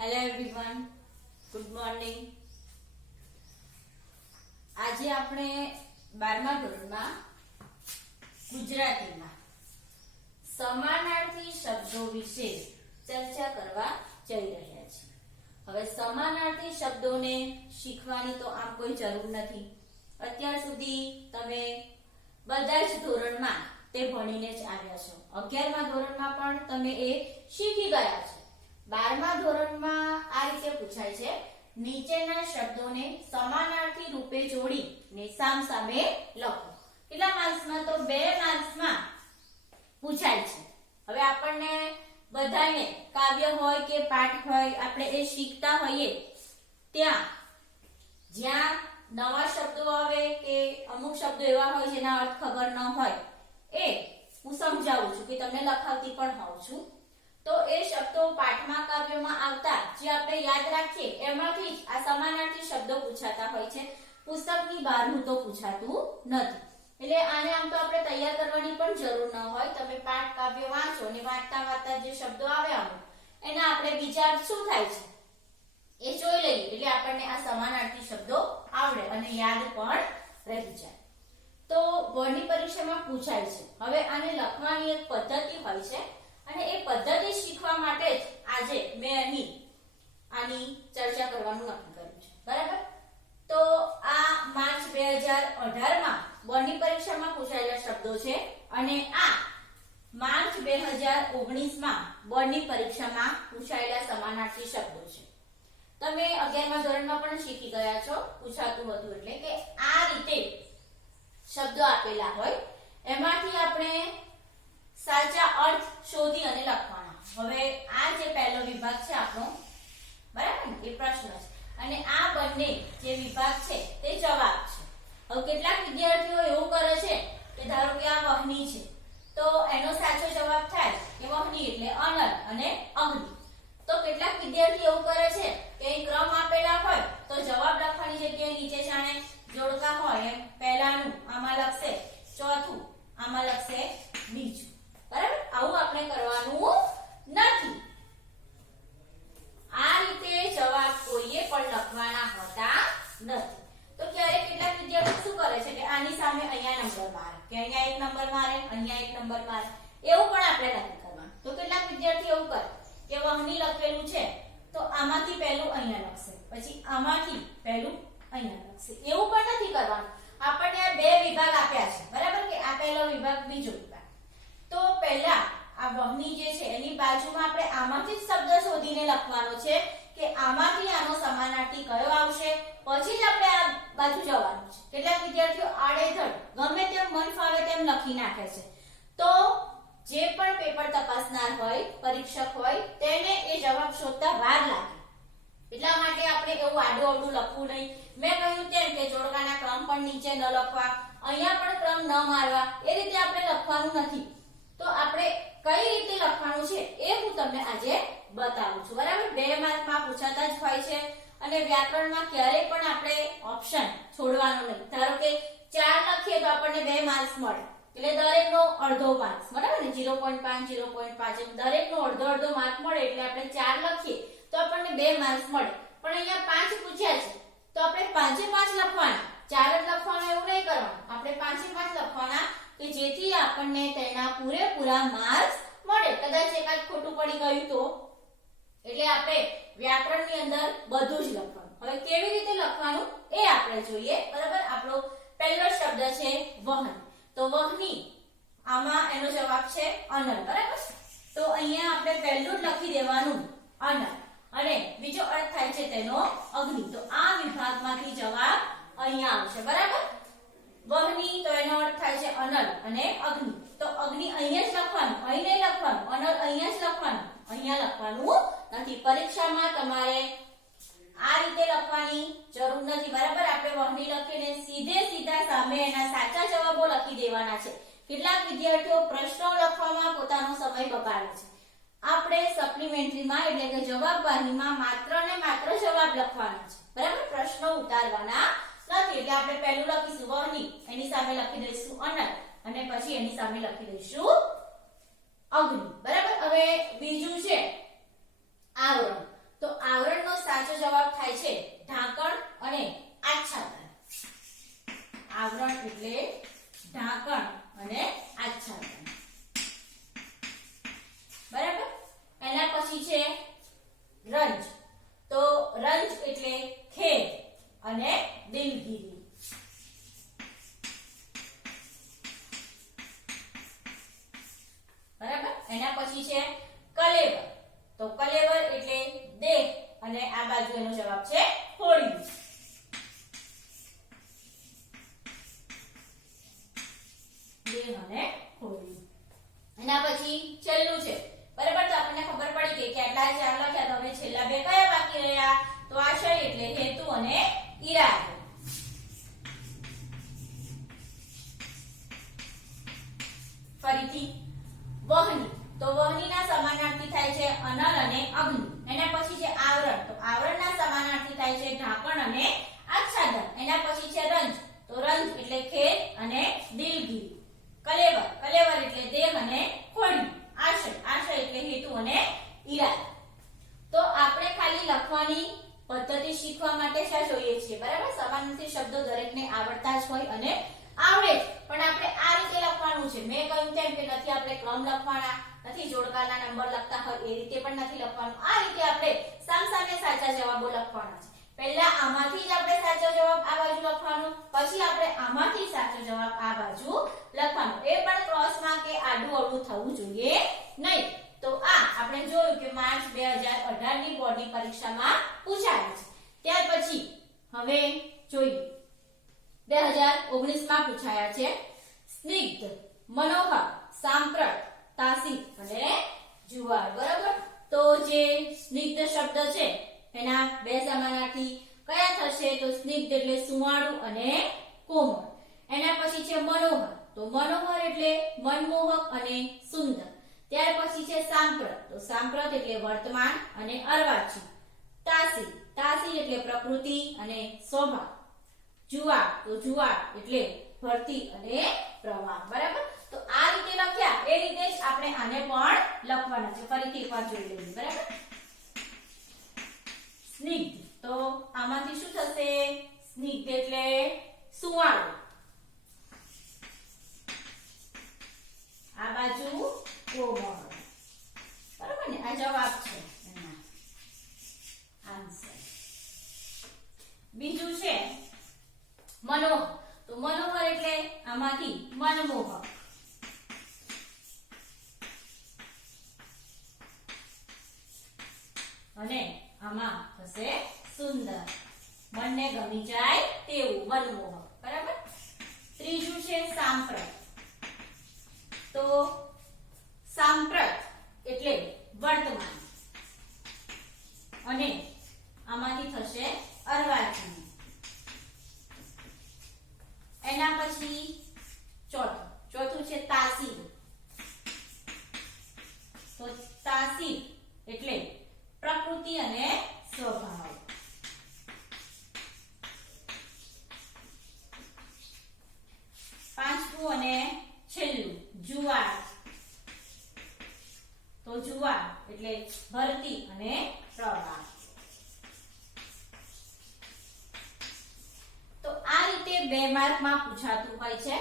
Hello everyone good morning આજે આપણે બારમા ધોરણમાં ગુજરાતીમાં સમાનાર્થી શબ્દો વિશે ચર્ચા કરવા જઈ રહ્યા છીએ. હવે સમાનાર્થી શબ્દોને શીખવાની તો આમ કોઈ જરૂર નથી. અત્યાર સુધી તમે બધા જ ધોરણમાં તે ભણીને જ આવ્યા છો. અગિયારમા ધોરણમાં પણ તમે એ શીખી ગયા છો. બારમા ધોરણમાં આ રીતે પૂછાય છે. નીચેના શબ્દોને સમાનાર્થી રૂપે જોડી ને સામ સામે લખો. કેટલા માર્ક્સમાં? તો બે માર્ક્સમાં પૂછાય છે. હવે આપણને બધાને કાવ્ય હોય કે પાઠ હોય, આપણે એ શીખતા હોઈએ ત્યાં, જ્યાં નવા શબ્દો આવે કે અમુક શબ્દો એવા હોય જેના અર્થ ખબર ન હોય, એ હું સમજાવું છું કે તમને લખાવતી પણ હોઉં છું. તો એ શબ્દો પાઠમાં કાવ્યમાં આવતા, જે આપણે યાદ રાખીએ, એમાંથી જ આ સમાનાર્થી શબ્દો પૂછાતા હોય છે. પુસ્તકની બહારનું તો પૂછાતું નથી. એટલે આને આમ તો આપણે તૈયાર કરવાની પણ જરૂર ન હોય. તમે પાઠ, કાવ્ય વાંચો અને વાંચતા વાંચતા જે શબ્દો આવ્યા હોય, એના આપણે વિચાર શું થાય છે? એ જોઈ લઈએ. એટલે આપણને આ સમાનાર્થી શબ્દો આવડે અને યાદ પણ રહી જાય. તો બોર્ડની પરીક્ષામાં પૂછાય છે. હવે આને લખવાની એક પદ્ધતિ હોય છે. અને એ પદ્ધતિ શીખવા માટે જ આજે મેં અહીં આની ચર્ચા કરવાનું નક્કી કર્યું છે. બરાબર? તો આ માર્ચ બે હજાર અઢારમાં બોર્ડની પરીક્ષામાં પૂછાયેલા શબ્દો છે અને આ માર્ચ બે હજાર ઓગણીસમાં બોર્ડની પરીક્ષામાં પૂછાયેલા સમાનાર્થી શબ્દો છે. તમે અગિયારમા ધોરણમાં પણ શીખી ગયા છો, પૂછાતું હતું એટલે કે આ રીતે શબ્દો આપેલા હોય. એમાંથી આપણે સાચા અર્થ શોધી અને લખવાના. હવે આ જે પહેલો વિભાગ છે આપણો, બરાબર ને? એ પ્રશ્ન છે. અને આ બંને જે વિભાગ છે, તે જવાબ છે. હવે કેટલાક વિદ્યાર્થીઓ એવું કરે છે કે ધારો કે આ વહની છે, તો એનો સાચો જવાબ થાય કે વહની એટલે અનલ અને અગ્નિ. તો કેટલાક વિદ્યાર્થી એવું કરે છે કે એ ક્રમ આપેલા હોય તો જવાબ લખવાની જગ્યાએ નીચે જાણે જોડકા હોય એમ. પહેલાનું આમાં લખશે, ચોથું આમાં લખશે બીજું આપણે કરવાનું નથી. આ રીતે જવાબ કોઈએ પણ લખવાના હોતા નથી. તો ક્યારેક કેટલાક વિદ્યાર્થીઓ શું કરે છે કે આની સામે અહીંયા નંબર મારે, કે અહીંયા એક નંબર મારે, અહીંયા એક નંબર મારે, એવું પણ આપણે નથી કરવાનું. તો કેટલાક વિદ્યાર્થીઓ એવું કરે કે વહની લખેલું છે, તો આમાંથી પહેલું અહીંયા લખશે, પછી આમાંથી પહેલું અહીંયા લખશે. એવું પણ નથી કરવાનું. આપણને આ બે વિભાગ આપ્યા છે. બરાબર કે આ પહેલો વિભાગ બીજો વિભાગ. તો પહેલા આ વહની જે છે, એની બાજુમાં આપણે આમાંથી જ શબ્દ શોધીને લખવાનો છે કે આમાંથી આનો સમાનાર્થી કયો આવશે? પછી જ આપણે આ બાજુ જવાનું છે. કેટલાક વિદ્યાર્થીઓ આડેધડ, ગમે તેમ મન ફાવે તેમ લખી નાખે છે. તો જે પણ પેપર તપાસનાર હોય, પરીક્ષક હોય, તેને એ જવાબ શોધતા વાર લાગે. એટલા માટે આપણે એવું આડું અવડું લખવું નહીં. મેં કહ્યું તેમ કે જોડકાના ક્રમ પણ નીચે ન લખવા, અહીંયા પણ ક્રમ ન મારવા, એ રીતે આપણે લખવાનું નથી. તો આપણે કઈ રીતે લખવાનું છે એ હું તમને આજે બતાવું છું. બરાબર? બે માર્કમાં પૂછાતા જ હોય છે. અને વ્યાકરણમાં ક્યારેય પણ આપણે ઓપ્શન છોડવાનો નહીં. ધારો કે ચાર લખીએ તો આપણને બે માર્ક્સ મળે. એટલે દરેકનો અડધો માર્ક્સ બરાબર ને? 0.5 0.5 એમ દરેકનો અડધો અડધો માર્ક મળે એટલે આપણે ચાર લખીએ તો આપણને બે માર્ક્સ મળે. પણ અહીંયા પાંચ પૂછ્યા છે. તો આપણે પાંચે પાંચ લખવાના. ચાર જ લખવાના, એવું નહીં કરવાનું. આપણે પાંચે પાંચ લખવાના. કે જેથી આપણને તેના પૂરેપૂરા માર્ક્સ મળે. કદાચ એકાદ ખોટું પડી ગયું તો? એટલે આપણે વ્યાકરણની અંદર બધું જ લખવાનું. હવે કેવી રીતે લખવાનું એ આપણે જોઈએ બરાબર આપણો પહેલો શબ્દ છે વહન તો વહની આમાં એનો જવાબ છે અનલ બરાબર તો અહીંયા આપણે પહેલું જ લખી દેવાનું અનલ અને બીજો અર્થ થાય છે તેનો અગ્નિ તો આ વિભાગમાંથી જવાબ અહીંયા આવશે બરાબર વહની તો એનો અર્થ થાય છે અનલ અને અગ્નિ. તો અગ્નિ અહીંયા જ લખવાનું, અહીં નહીં લખવાનું અનર અહીંયા જ લખવાનું. અહીંયા લખવાનું નથી. પરીક્ષામાં તમારે આ રીતે લખવાની જરૂર નથી. બરાબર? આપણે વહની લખીને સીધે સીધા સામે એના સાચા જવાબો લખી દેવાના છે. કેટલાક વિદ્યાર્થીઓ પ્રશ્નો લખવામાં પોતાનો સમય બગાડે છે. આપણે સપ્લિમેન્ટરીમાં એટલે કે જવાબવાહીમાં માત્ર ને માત્ર જવાબ લખવાના છે. બરાબર? પ્રશ્નો ઉતારવાના નથી. એટલે આપણે પહેલું લખીશું વહની, એની સામે લખી દઈશું અનલ અને પછી એની સામે લખી દઈશું અગ્નિ. બરાબર? હવે બીજું છે આવરણ. તો આવરણનો સાચો જવાબ થાય છે ઢાંકણ અને આચ્છાદન. આવરણ એટલે ઢાંકણ. અને આ બાજુ એનો જવાબ છે હોળી. છેલ્લું છે. બરાબર તો આપણને ખબર પડી કે આટલા ચાર લખ્યા તો છેલ્લા બે કયા બાકી રહ્યા? તો આશય એટલે હેતુ ફરીથી વહની. તો વહનીના સમાનાર્થી થાય છે અનલ અને અગ્નિ. એના પછી છે આવરણ. તો આવરણના સમાનાર્થી થાય છે ઢાંકણ અને આચ્છાદન. એના પછી છે રંજ. તો રંજ એટલે ખેદ અને દિલગીરી. કલેવર. કલેવર એટલે દેહ અને ખોડી. આશય. આશય એટલે હેતુ અને ઈરાદા. તો આપણે ખાલી લખવાની પદ્ધતિ શીખવા માટે શા જોઈએ છીએ. બરાબર? સમાનાર્થી શબ્દો દરેકને આવડતા જ હોય અને આવડે પણ આપણે આ રીતે લખવાનું છે. મેં કહ્યું તેમ કે નથી આપણે ક્રમ લખવાના. નથી જોડકાના નંબર લખતા હોય એ રીતે પણ નથી લખવાનું. આ રીતે આપણે સામસામે સાચા જવાબો લખવાના છે. પહેલા આમાંથી જ આપણે સાચો જવાબ આ બાજુ લખવાનો, પછી આપણે આમાંથી સાચો જવાબ આ બાજુ લખવાનો. એ પણ ક્રોસમાં કે આડું અવળું થવું જોઈએ નહીં. તો આ આપણે જોયું કે માર્ચ 2018 ની બોર્ડની પરીક્ષામાં પૂછાયું છે. ત્યાર પછી હવે જોઈએ. 2019 માં પૂછાયા છે. સ્નિગ્ધ, મનોહર, સાંપ્રત તાસી અને જુવાર, બરાબર? તો જે સ્નિગ્ધ શબ્દ છે, એના બે સમાનાર્થી કયા થશે? તો સ્નિગ્ધ એટલે સુવાળું અને કોમળ. એના પછી છે મનોહર. તો મનોહર એટલે મનમોહક અને સુંદર. ત્યાર પછી છે સાંપ્રત. તો સાંપ્રત એટલે વર્તમાન અને અર્વાચી. તાસી. તાસી એટલે પ્રકૃતિ અને સ્વભાવ. જુવાર. તો જુવાર એટલે ભરતી અને પ્રવાહ. બરાબર? લખ્યા. એ રીતે જ આપણે આને પણ લખવાના છે. ફરીથી એકવાર જોઈ લઈએ. બરાબર? સ્નિગ્ધ. તો આમાંથી શું થશે? સ્નિગ્ધ એટલે સુવાળો. આ બાજુ કોમળ. બરાબર ને? આ જવાબ છે આન્સર બીજું છે મનોહર. તો મનોહર એટલે આમાંથી મનમોહક અને આમાં થશે સુંદર ગમી જાય તેવું મનમોહક. બરાબર? ત્રીજું છે સાંપ્રત તો સાંપ્રત એટલે વર્તમાન અને આમાંથી થશે અર્વાચીન એના પછી ચોથું ચોથું છે તાસીર તો તાસીર એટલે પ્રકૃતિ અને સ્વભાવ પાંચમું અને છેલ્લું જુવાર તો જુવાર એટલે ભરતી અને પ્રવાહ તો આ રીતે બે માર્કમાં પૂછાતું હોય છે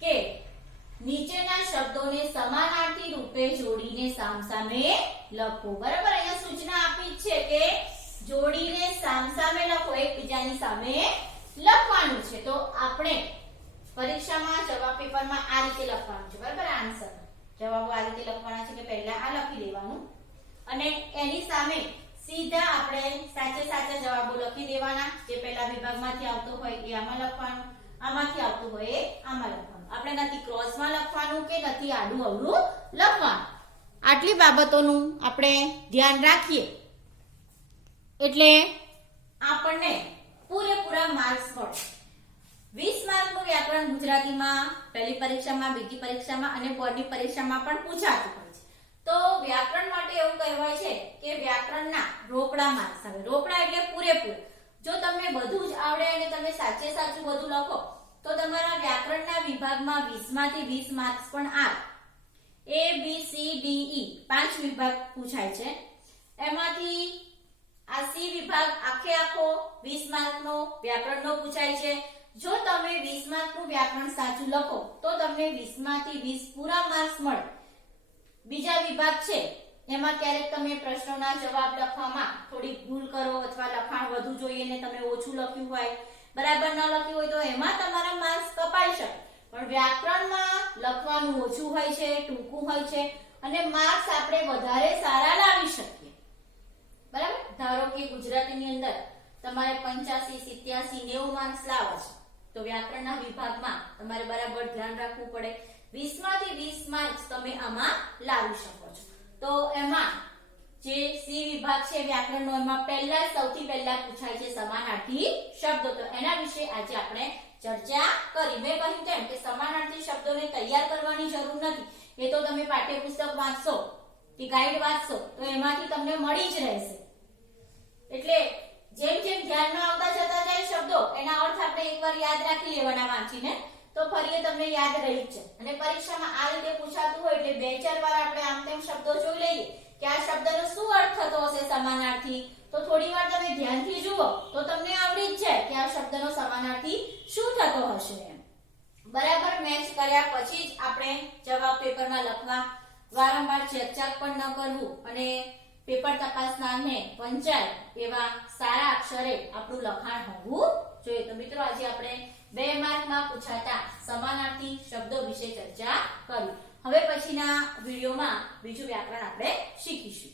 કે નીચેના શબ્દોને સમાનાર્થી રૂપે જોડીને સામસામે લખો. બરાબર, અહીંયા સૂચના આપી છે કે જોડીને સામસામે લખો, એકબીજાની સામે લખવાનું છે. તો આપણે પરીક્ષામાં જવાબ પેપરમાં આ રીતે લખવાનું છે. બરાબર, આન્સર. જવાબો આ રીતે લખવાના છે કે પહેલા આ લખી દેવાનું અને એની સામે સીધા આપણે સાચે સાચા જવાબો લખી દેવાના. જે પહેલા વિભાગમાંથી આવતો હોય એ આમાં લખવાનું. આમાંથી આવતું હોય એ આમાં લખવાનું. આપણે નથી ક્રોસમાં લખવાનું કે નથી આડું અવડું લખવાનું. આટલી બાબતોનું આપણે ધ્યાન રાખીએ. એટલે આપણને પૂરેપૂરા માર્ક્સ મળે. વીસ માર્કનું વ્યાકરણ ગુજરાતીમાં પહેલી પરીક્ષામાં, બીજી પરીક્ષામાં અને બોર્ડની પરીક્ષામાં પણ પૂછાતું વ્યાકરણ માટે એવું કહેવાય છે કે વ્યાકરણના રોકડા માર્ક્સ આવે. રોકડા એટલે પૂરેપૂરા. જો તમને બધું જ આવડે અને તમે સાચે સાચું બધું લખો, તો તમારા વ્યાકરણના વિભાગમાં 20 માંથી 20 માર્ક્સ પણ આવે. એ બી સી ડી ઈ પાંચ વિભાગ પૂછાય છે. એમાંથી આ સી વિભાગ આખે આખો 20 માર્કનો વ્યાકરણનો પૂછાય છે. જો તમે 20 માર્કનું વ્યાકરણ સાચું લખો, તો તમને 20 માંથી 20 પૂરા માર્ક્સ મળે. બીજા વિભાગ છે, એમાં ક્યારેક તમે પ્રશ્નોના જવાબ લખવામાં થોડી ભૂલ કરો અથવા લખાણ વધુ જોઈએ ને તમે ઓછું લખ્યું હોય, બરાબર ન લખ્યું હોય તો એમાં તમારા માર્ક્સ કપાઈ શકે. પણ વ્યાકરણમાં લખવાનું ઓછું હોય છે, ટૂંકું હોય છે અને માર્ક્સ આપણે વધારે સારા લાવી શકીએ. બરાબર? ધારો કે ગુજરાતીની અંદર તમારે પંચ્યાસી, સિત્યાસી નેવું માર્ક્સ લાવવા છે, તો વ્યાકરણના વિભાગમાં તમારે બરાબર ધ્યાન રાખવું પડે. વીસમાંથી વીસ માર્ક્સ તમે આમાં લાવી શકો છો. તો એમાં જે સી વિભાગ છે વ્યાકરણનો એમાં પહેલા, સૌથી પહેલા પૂછાય છે સમાનાર્થી શબ્દો. તો એના વિશે આજે આપણે ચર્ચા કરી. મેં કહ્યું તેમ કે સમાનાર્થી શબ્દોને તૈયાર કરવાની જરૂર નથી. એ તો તમે પાઠ્યપુસ્તક વાંચશો કે ગાઈડ વાંચશો, તો એમાંથી તમને મળી જ રહેશે. એટલે જેમ જેમ ધ્યાનમાં આવતા જતા જાય શબ્દો, એના અર્થ આપણે એકવાર યાદ રાખી લેવાના વાંચીને. તો ફરી તમને યાદ રહી છે. અને પરીક્ષામાં આ રીતે પૂછાતું હોય એટલે બે ચાર વાર આપણે આમ તેમ શબ્દો જોઈ લઈએ કે આ શબ્દનો શું અર્થ થતો હશે સમાનાર્થી? તો થોડી વાર તમે ધ્યાનથી જુઓ, તો તમને આવડી જ જાય કે આ શબ્દનો સમાનાર્થી શું થતો હશે એમ. બરાબર મેચ કર્યા પછી જ આપણે જવાબ પેપરમાં લખવા. વારંવાર ચેક ચેક પણ ન કરવું અને પેપર તપાસનારને વંચાય એવા સારા અક્ષરે આપણું લખાણ હોવું જોઈએ. તો મિત્રો, આજે આપણે બે માર્કમાં પૂછાતા સમાનાર્થી શબ્દો વિશે ચર્ચા કરી. હવે પછીના વિડીયોમાં બીજું વ્યાકરણ આપણે શીખીશું.